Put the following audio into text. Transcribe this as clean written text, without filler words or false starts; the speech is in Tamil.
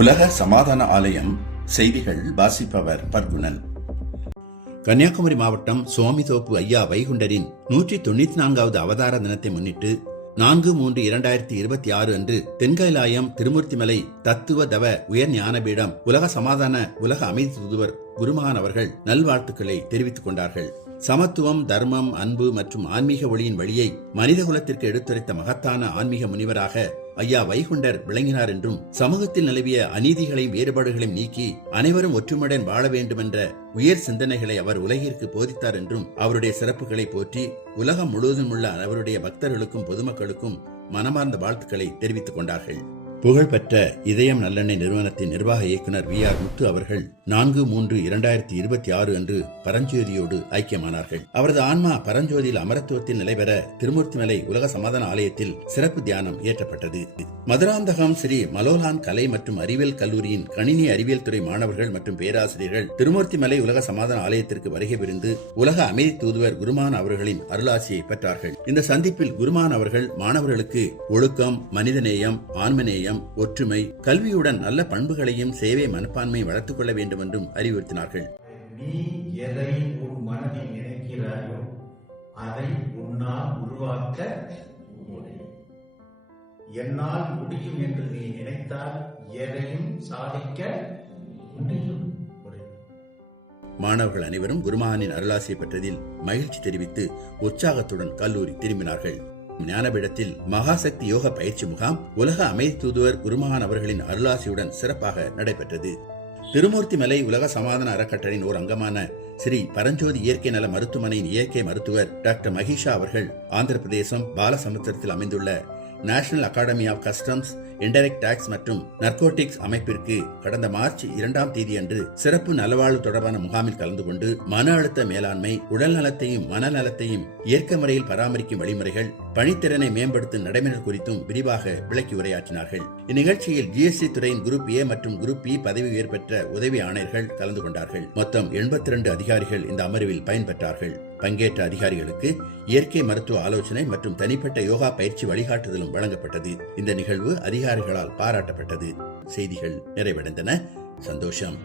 உலக சமாதான ஆலயம் செய்திகள் வாசிப்பவர் பர்குணன். கன்னியாகுமரி மாவட்டம் சுவாமிதோப்பு ஐயா வைகுண்டரின் 194வது அவதார தினத்தை முன்னிட்டு 4/3/2026 அன்று தென்கைலாயம் திருமூர்த்திமலை தத்துவ தவ உயர் ஞானபீடம் உலக சமாதான உலக அமைதி தூதுவர் குருமகான் அவர்கள் நல்வாழ்த்துக்களை தெரிவித்துக் கொண்டார்கள். சமத்துவம், தர்மம், அன்பு மற்றும் ஆன்மீக ஒளியின் வழியை மனித குலத்திற்கு எடுத்துரைத்த மகத்தான ஆன்மீக முனிவராக ஐயா வைகுண்டர் விளங்கினார் என்றும், சமூகத்தில் நிலவிய அநீதிகளையும் வேறுபாடுகளையும் நீக்கி அனைவரும் ஒற்றுமையுடன் வாழ வேண்டும் என்ற உயர் சிந்தனைகளை அவர் உலகிற்கு போதித்தார் என்றும், அவருடைய சிறப்புகளை போற்றி உலகம் முழுவதும் உள்ள அவருடைய பக்தர்களுக்கும் பொதுமக்களுக்கும் மனமார்ந்த வாழ்த்துக்களை தெரிவித்துக் கொண்டார்கள். புகழ்பெற்ற இதயம் நல்லெண்ணெய் நிறுவனத்தின் நிர்வாக இயக்குனர் VR முத்து அவர்கள் 4/3/2026 அன்று பரஞ்சோதியோடு ஐக்கியமானார்கள். அவரது ஆன்மா பரஞ்சோதியில் அமரத்துவத்தில் நிலைபெற திருமூர்த்திமலை உலக சமாதான ஆலயத்தில் சிறப்பு தியானம் இயற்றப்பட்டது. மதுராந்தகம் ஸ்ரீ மலோலான் கலை மற்றும் அறிவியல் கல்லூரியின் கணினி அறிவியல் துறை மாணவர்கள் மற்றும் பேராசிரியர்கள் திருமூர்த்திமலை உலக சமாதான ஆலயத்திற்கு வருகை புரிந்து உலக அமைதி தூதுவர் குருமான் அவர்களின் அருளாசியை பெற்றார்கள். இந்த சந்திப்பில் குருமான் அவர்கள் மாணவர்களுக்கு ஒழுக்கம், மனிதநேயம், ஆன்மநேயம், ஒற்றுமை, கல்வியுடன் நல்ல பண்புகளையும் சேவை மனப்பான்மையை வளர்த்துக் கொள்ள வேண்டும் என்றும் அறிவுறுத்தினார்கள். நீ எதை உன் மனதில் நினைக்கிறாயோ அதை உன்னால் உருவாக்க என்னால் முடியும் என்று நீ நினைத்தால் எதையும் சாதிக்க முடியும். மாணவர்கள் அனைவரும் குருமகானின் அருளாசியை பெற்றதில் மகிழ்ச்சி தெரிவித்து உற்சாகத்துடன் கல்லூரி திரும்பினார்கள். ஞானபீடத்தில் மகாசக்தி யோக பயிற்சி முகாம் உலக அமைதி தூதுவர் குருமகான் அவர்களின் அருளாசியுடன் சிறப்பாக நடைபெற்றது. திருமூர்த்திமலை உலக சமாதான அறக்கட்டளையின் ஓர் அங்கமான ஸ்ரீ பரஞ்சோதி இயற்கை நல மருத்துவமனையின் இயற்கை மருத்துவர் டாக்டர் மகிஷா அவர்கள் ஆந்திர பிரதேசம் பாலசமுத்திரத்தில் அமைந்துள்ள national academy of customs, indirect tax மற்றும் நர்கோட்டிக்ஸ் அமைப்பிற்கு கடந்த மார்ச் 2ஆம் தேதி அன்று சிறப்பு நலவாழ்வு தொடர்பான முகாமில் கலந்து கொண்டு மன அழுத்த மேலாண்மை, உடல் நலத்தையும் மனநலத்தையும் இயற்கை முறையில் பராமரிக்கும் வழிமுறைகள், பணித்திறனை மேம்படுத்தும் நடைமுறைகள் குறித்தும் விரிவாக விளக்கி உரையாற்றினார்கள். இந்நிகழ்ச்சியில் GST துறையின் குரூப் A மற்றும் குரூப் B பதவி உயர் பெற்ற உதவி ஆணையர்கள் கலந்து கொண்டார்கள். மொத்தம் 82 அதிகாரிகள் இந்த அமர்வில் பயன்பெற்றார்கள். பங்கேற்ற அதிகாரிகளுக்கு இயற்கை மருத்துவ ஆலோசனை மற்றும் தனிப்பட்ட யோகா பயிற்சி வழிகாட்டுதலும் வழங்கப்பட்டது. இந்த நிகழ்வு அதிகாரிகளால் பாராட்டப்பட்டது. செய்திகள் நிறைவடைந்தன. சந்தோஷம்.